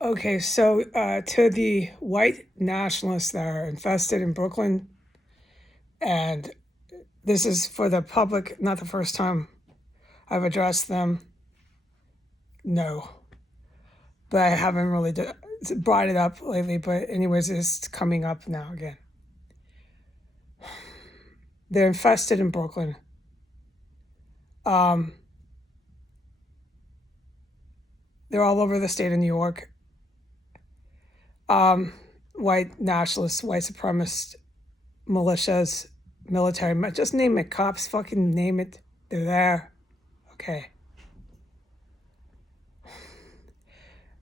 Okay, so to the white nationalists that are infested in Brooklyn, and this is for the public, not the first time I've addressed them. No, but I haven't really brought it up lately. But anyways, it's coming up now again. They're infested in Brooklyn. Um, they're all over the state of New York. White nationalists, white supremacist militias, military, just name it, cops, fucking name it. They're there. Okay.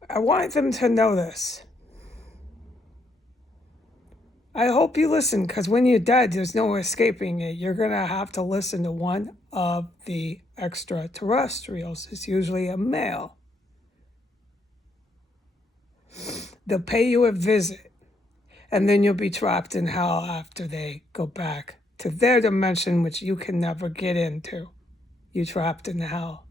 I want them to know this. I hope you listen, because when you're dead, there's no escaping it. You're going to have to listen to one of the extraterrestrials. It's usually a male. They'll pay you a visit, and then you'll be trapped in hell after they go back to their dimension, which you can never get into. You're trapped in hell.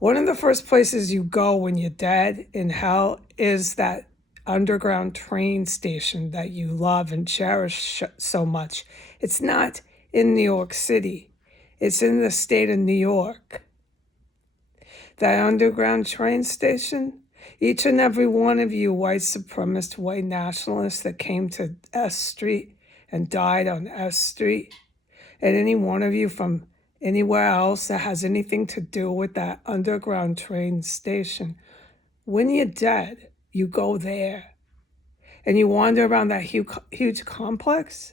One of the first places you go when you're dead in hell is that underground train station that you love and cherish so much. It's not in New York City. It's in the state of New York. That underground train station, each and every one of you white supremacist, white nationalists that came to S Street and died on S Street, and any one of you from anywhere else that has anything to do with that underground train station, when you're dead, you go there and you wander around that huge complex.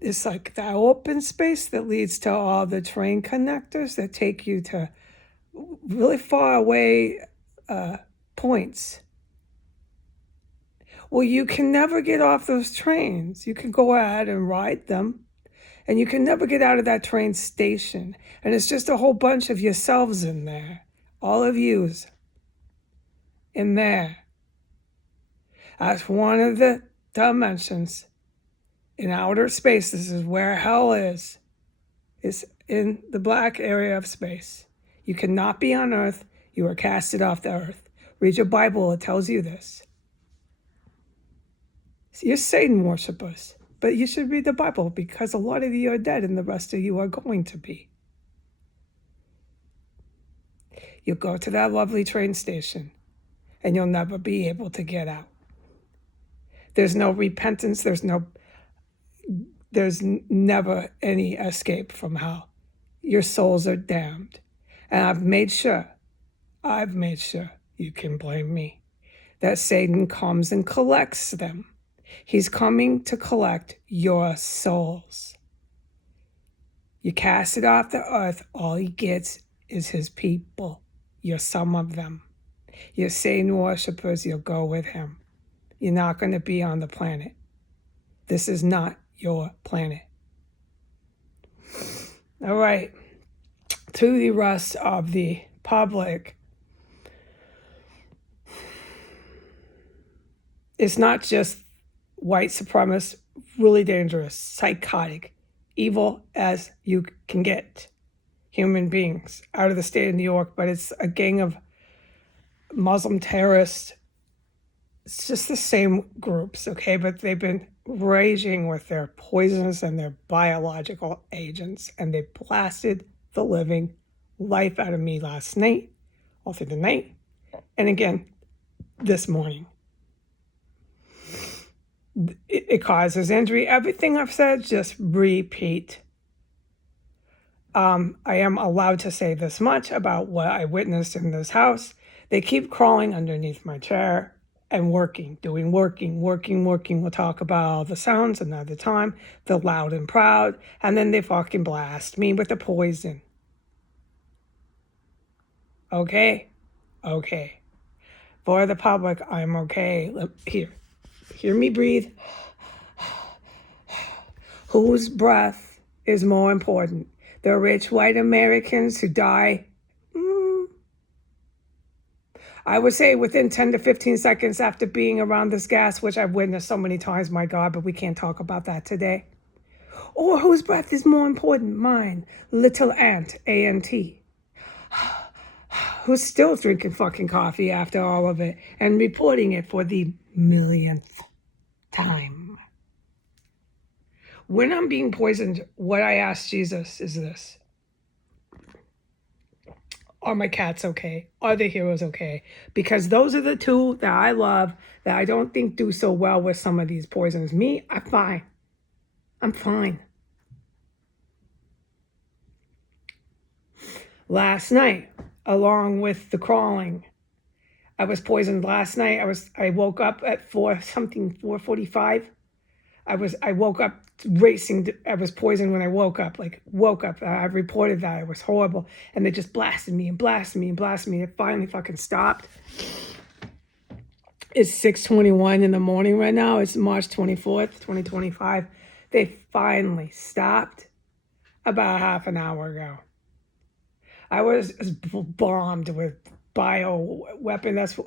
It's like that open space that leads to all the train connectors that take you to really far away points. Well, you can never get off those trains. You can go ahead and ride them, and you can never get out of that train station. And it's just a whole bunch of yourselves in there, all of yous in there. That's one of the dimensions in outer space. This is where hell is. It's in the black area of space. You cannot be on earth. You are casted off the earth. Read your Bible. It tells you this. You're Satan worshippers, but you should read the Bible because a lot of you are dead and the rest of you are going to be. You'll go to that lovely train station and you'll never be able to get out. There's no repentance. There's never any escape from hell. Your souls are damned. And I've made sure, you can blame me, that Satan comes and collects them. He's coming to collect your souls. You cast it off the earth, all he gets is his people. You're some of them. You're Satan worshippers, you'll go with him. You're not going to be on the planet. This is not your planet. All right. To the rest of the public, it's not just white supremacist, really dangerous, psychotic, evil as you can get human beings out of the state of New York, but it's a gang of Muslim terrorists. It's just the same groups, okay? But they've been raging with their poisons and their biological agents, and they blasted the living life out of me last night, all through the night, and again this morning. It causes injury. Everything I've said, just repeat. I am allowed to say this much about what I witnessed in this house. They keep crawling underneath my chair and working. We'll talk about all the sounds another time. They're loud and proud. And then they fucking blast me with the poison. Okay. For the public, I'm okay. Hear me breathe. Whose breath is more important? The rich white Americans who die, I would say within 10 to 15 seconds after being around this gas, which I've witnessed so many times, my God, but we can't talk about that today. Or whose breath is more important? Mine, little ant, A-N-T. who's still drinking fucking coffee after all of it and reporting it for the millionth time. When I'm being poisoned, what I ask Jesus is this: are my cats okay? Are the heroes okay? Because those are the two that I love that I don't think do so well with some of these poisons. Me, I'm fine. I'm fine. Last night, along with the crawling, I was poisoned last night. I woke up at 4:45. I woke up racing. I was poisoned when I woke up. I reported that. It was horrible. And they just blasted me and blasted me and blasted me. It finally fucking stopped. It's 6:21 in the morning right now. It's March 24th, 2025. They finally stopped about half an hour ago. I was bombed with bio weapon. That's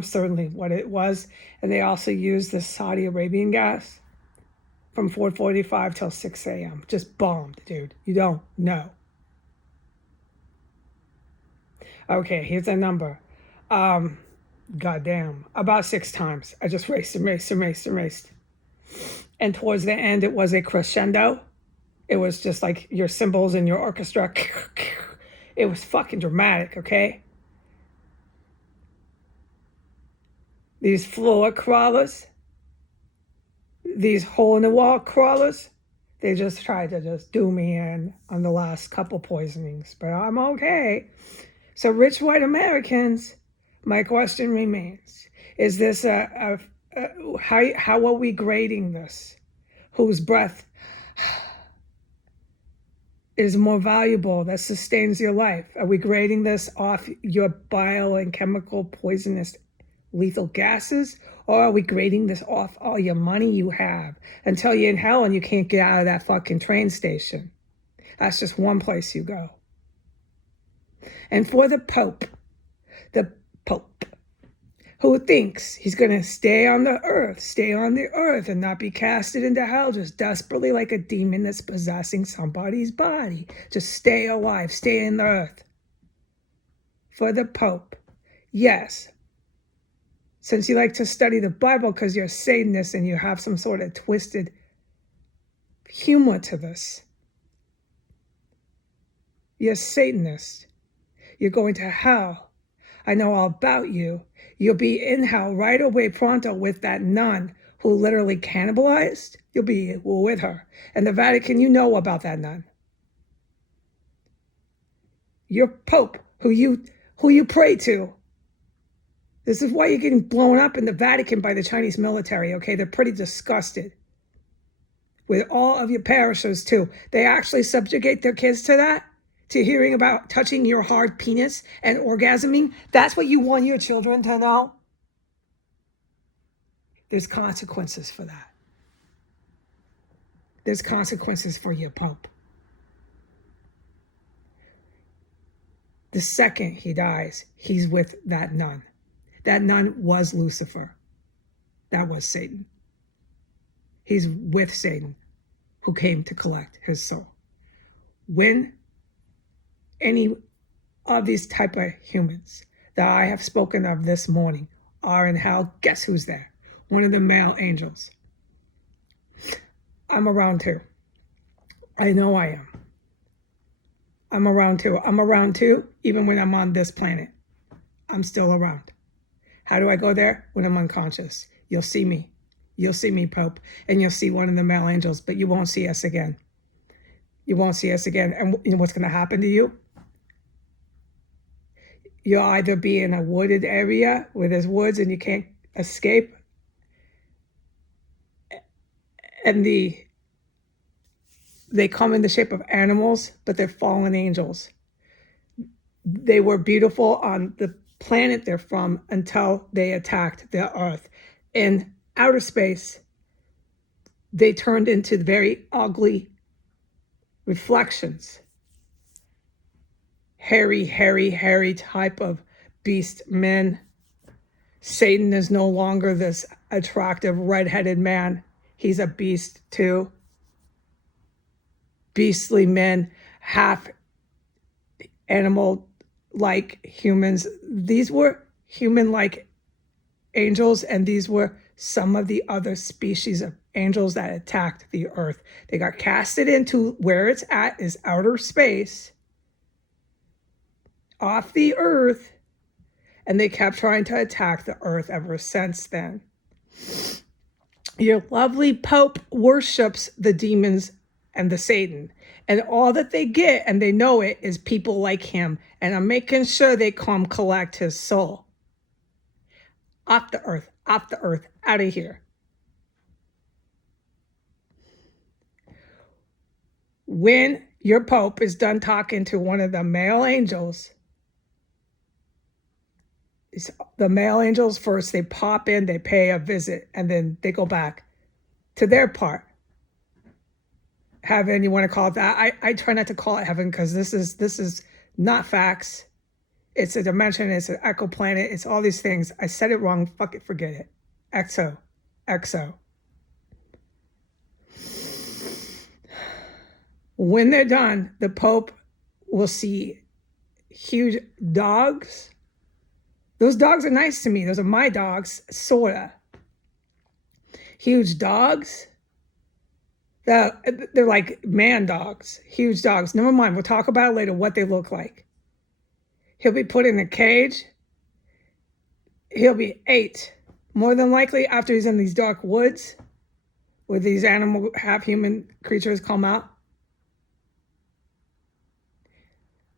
certainly what it was. And they also used the Saudi Arabian gas from 4:45 till 6 a.m. Just bombed, dude. You don't know. Okay, here's a number. Goddamn. About 6 times. I just raced and raced and raced and raced. And towards the end, it was a crescendo. It was just like your cymbals and your orchestra. It was fucking dramatic, okay? These floor crawlers, these hole-in-the-wall crawlers, they just tried to just do me in on the last couple poisonings, but I'm okay. So rich white Americans, my question remains, is this how are we grading this? Whose breath is more valuable, that sustains your life? Are we grading this off your bio and chemical poisonous lethal gases? Or are we grading this off all your money you have until you're in hell and you can't get out of that fucking train station? That's just one place you go. And for the Pope, who thinks he's going to stay on the earth and not be casted into hell just desperately like a demon that's possessing somebody's body. Just stay alive, stay in the earth. For the Pope, yes, since you like to study the Bible because you're a Satanist and you have some sort of twisted humor to this, you're a Satanist. You're going to hell. I know all about you. You'll be in hell right away pronto with that nun who literally cannibalized. You'll be with her. And the Vatican, you know about that nun. Your Pope, who you pray to. This is why you're getting blown up in the Vatican by the Chinese military, okay? They're pretty disgusted with all of your parishioners too. They actually subjugate their kids to that, to hearing about touching your hard penis and orgasming. That's what you want your children to know? There's consequences for that. There's consequences for your Pope. The second he dies, he's with that nun. That nun was Lucifer. That was Satan. He's with Satan, who came to collect his soul. When any of these type of humans that I have spoken of this morning are in hell, guess who's there? One of the male angels. I'm around too. I know I am. I'm around too. I'm around too, even when I'm on this planet. I'm still around. How do I go there? When I'm unconscious. You'll see me. You'll see me, Pope, and you'll see one of the male angels, but you won't see us again. You won't see us again. And you know what's going to happen to you? You'll either be in a wooded area where there's woods and you can't escape, and they come in the shape of animals, but they're fallen angels. They were beautiful on the planet they're from until they attacked the earth. In outer space, they turned into very ugly reflections. Hairy type of beast men. Satan is no longer this attractive red-headed man. He's a beast too. Beastly men, half animal like humans. These were human-like angels, and these were some of the other species of angels that attacked the earth. They got casted into where it's at is outer space, off the earth, and they kept trying to attack the earth ever since then. Your lovely Pope worships the demons and the Satan. And all that they get, and they know it, is people like him. And I'm making sure they come collect his soul. Off the earth, out of here. When your Pope is done talking to one of the male angels, the male angels first, they pop in, they pay a visit, and then they go back to their part. Heaven, you want to call it that? I try not to call it heaven because this is not facts. It's a dimension, it's an exoplanet, it's all these things. I said it wrong, fuck it, forget it. Exo. When they're done, the Pope will see huge dogs. Those dogs are nice to me. Those are my dogs, sorta. Huge dogs. They're like man dogs, huge dogs. Never mind, we'll talk about it later, what they look like. He'll be put in a cage. He'll be ate. More than likely after he's in these dark woods where these animal, half-human creatures come out.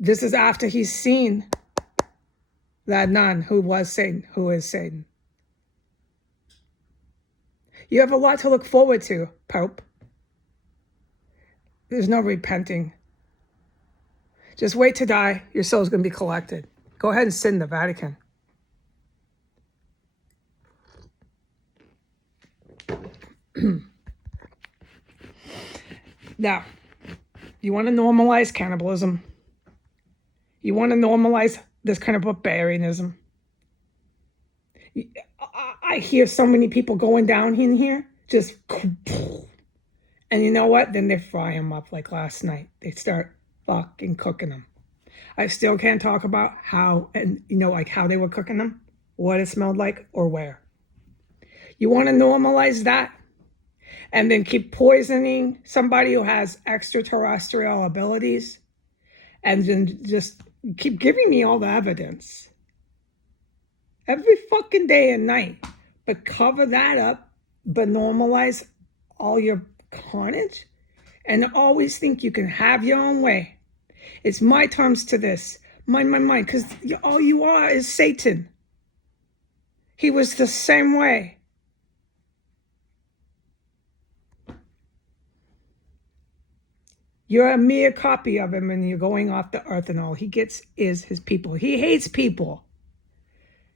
This is after he's seen that nun who was Satan, who is Satan. You have a lot to look forward to, Pope. There's no repenting. Just wait to die. Your soul's going to be collected. Go ahead and sit in the Vatican. Now, you want to normalize cannibalism. You want to normalize this kind of barbarianism. I hear so many people going down in here, just, and you know what? Then they fry them up like last night. They start fucking cooking them. I still can't talk about how, and like how they were cooking them, what it smelled like, or where. You want to normalize that? And then keep poisoning somebody who has extraterrestrial abilities, and then just keep giving me all the evidence every fucking day and night, but cover that up, but normalize all your carnage, and always think you can have your own way. It's my terms to this, mind, because all you are is Satan. He was the same way. You're a mere copy of him, and you're going off the earth, and all he gets is his people. He hates people.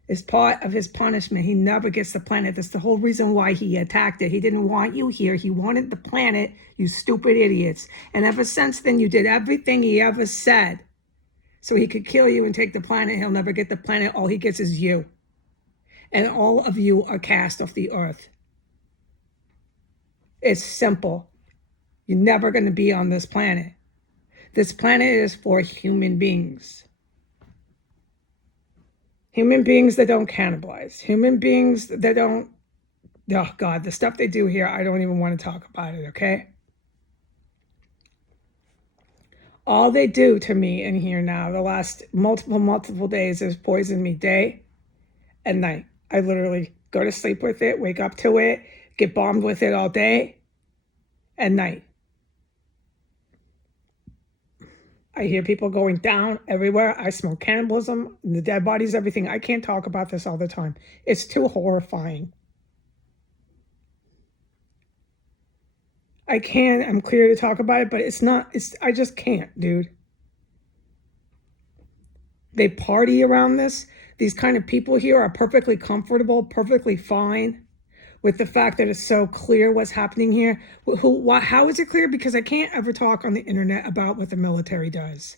It's part of his punishment. He never gets the planet. That's the whole reason why he attacked it. He didn't want you here. He wanted the planet, you stupid idiots. And ever since then, you did everything he ever said so he could kill you and take the planet. He'll never get the planet. All he gets is you. And all of you are cast off the earth. It's simple. You're never going to be on this planet. This planet is for human beings. Human beings that don't cannibalize. Human beings that don't, oh God, the stuff they do here, I don't even want to talk about it, okay? All they do to me in here now, the last multiple days, is poison me day and night. I literally go to sleep with it, wake up to it, get bombed with it all day and night. I hear people going down everywhere. I smell cannibalism, the dead bodies, everything. I can't talk about this all the time. It's too horrifying. I'm clear to talk about it, but I just can't, dude. They party around this. These kind of people here are perfectly comfortable, perfectly fine with the fact that it's so clear what's happening here. How is it clear? Because I can't ever talk on the internet about what the military does.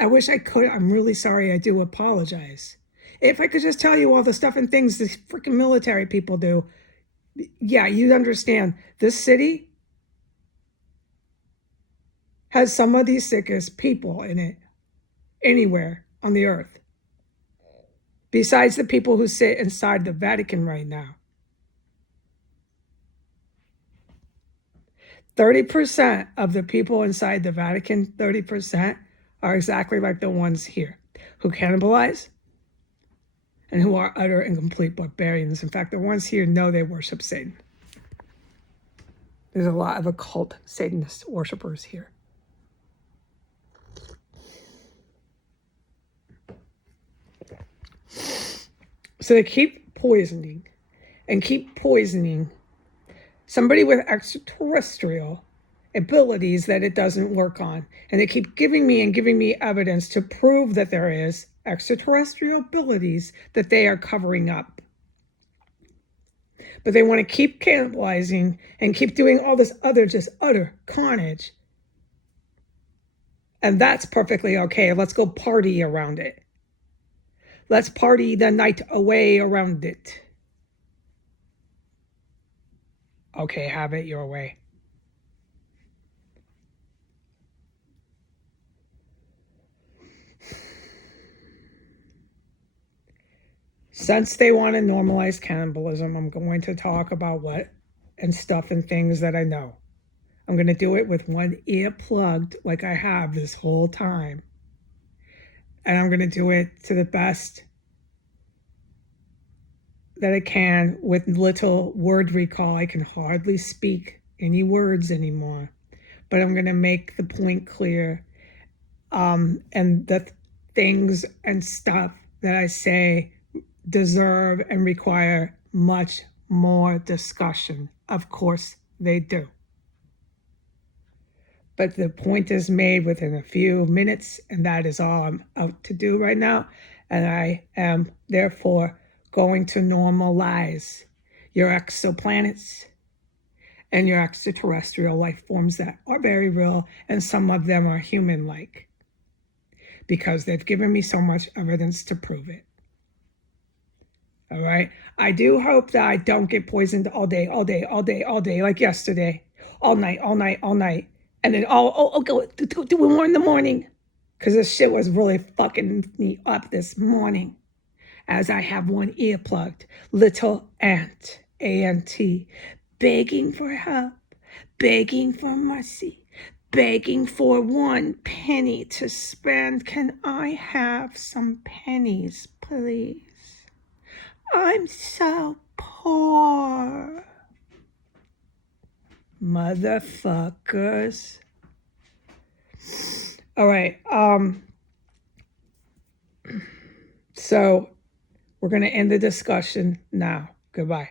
I wish I could. I'm really sorry. I do apologize. If I could just tell you all the stuff and things these freaking military people do, yeah, you'd understand. This city has some of the sickest people in it. anywhere on the earth, besides the people who sit inside the Vatican right now. 30% of the people inside the Vatican, 30% are exactly like the ones here who cannibalize and who are utter and complete barbarians. In fact, the ones here know they worship Satan. There's a lot of occult Satanist worshipers here. So they keep poisoning and keep poisoning somebody with extraterrestrial abilities that it doesn't work on. And they keep giving me evidence to prove that there is extraterrestrial abilities that they are covering up. But they want to keep cannibalizing and keep doing all this other just utter carnage. And that's perfectly okay. Let's go party around it. Let's party the night away around it. Okay, have it your way. Since they want to normalize cannibalism, I'm going to talk about what and stuff and things that I know. I'm going to do it with one ear plugged like I have this whole time. And I'm going to do it to the best that I can with little word recall. I can hardly speak any words anymore. But I'm going to make the point clear. And the things and stuff that I say deserve and require much more discussion. Of course they do. But the point is made within a few minutes, and that is all I'm out to do right now. And I am therefore going to normalize your exoplanets and your extraterrestrial life forms that are very real, and some of them are human-like, because they've given me so much evidence to prove it. All right? I do hope that I don't get poisoned all day, like yesterday. All night. And then, go do more in the morning. Because this shit was really fucking me up this morning. As I have one ear plugged. Little ant, A-N-T, begging for help, begging for mercy, begging for 1 penny to spend. Can I have some pennies, please? I'm so poor. Motherfuckers. All right. So we're going to end the discussion now. Goodbye.